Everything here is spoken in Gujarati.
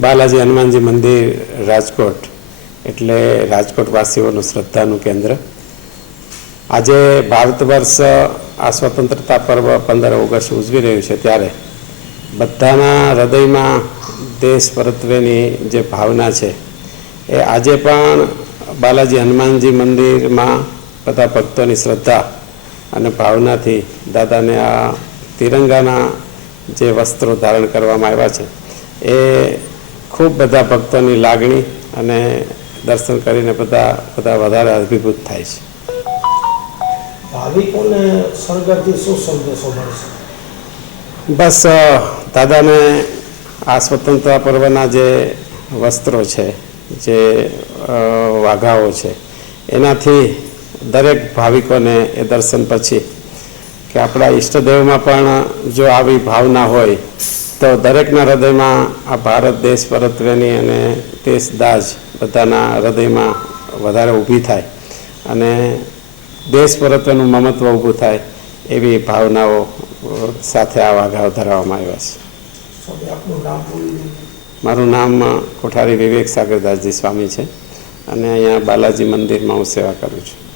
બાલાજી હનુમાનજી મંદિર રાજકોટ એટલે રાજકોટવાસીઓનું શ્રદ્ધાનું કેન્દ્ર. આજે ભારત વર્ષ આ સ્વતંત્રતા પર્વ 15 ઓગસ્ટ ઉજવી રહ્યું છે ત્યારે બધાના હૃદયમાં દેશ પરત્વેની જે ભાવના છે એ આજે પણ બાલાજી હનુમાનજી મંદિરમાં બધા ભક્તોની શ્રદ્ધા અને ભાવનાથી દાદાને આ તિરંગાના જે વસ્ત્રો ધારણ કરવામાં આવ્યા છે એ ખૂબ બધા ભક્તોની લાગણી અને દર્શન કરીને બધા વધારે અભિભૂત થાય છે. ભાવિકોને સરકારથી શું સંદેશો મળશે? બસ દાદાને આ સ્વતંત્રતા પર્વના જે વસ્ત્રો છે, જે વાઘાઓ છે, એનાથી દરેક ભાવિકોને એ દર્શન પછી કે આપણા ઈષ્ટદેવમાં પણ જો આવી ભાવના હોય તો દરેકના હૃદયમાં આ ભારત દેશ પરત્વેની અને દેશદાજ બધાના હૃદયમાં વધારે ઊભી થાય અને દેશ પરત્વેનું મમત્વ ઊભું થાય એવી ભાવનાઓ સાથે આ વાઘાઓ ધરાવવામાં આવ્યા છે. મારું નામ કોઠારી વિવેક સાગરદાસજી સ્વામી છે અને અહીંયા બાલાજી મંદિરમાં હું સેવા કરું છું.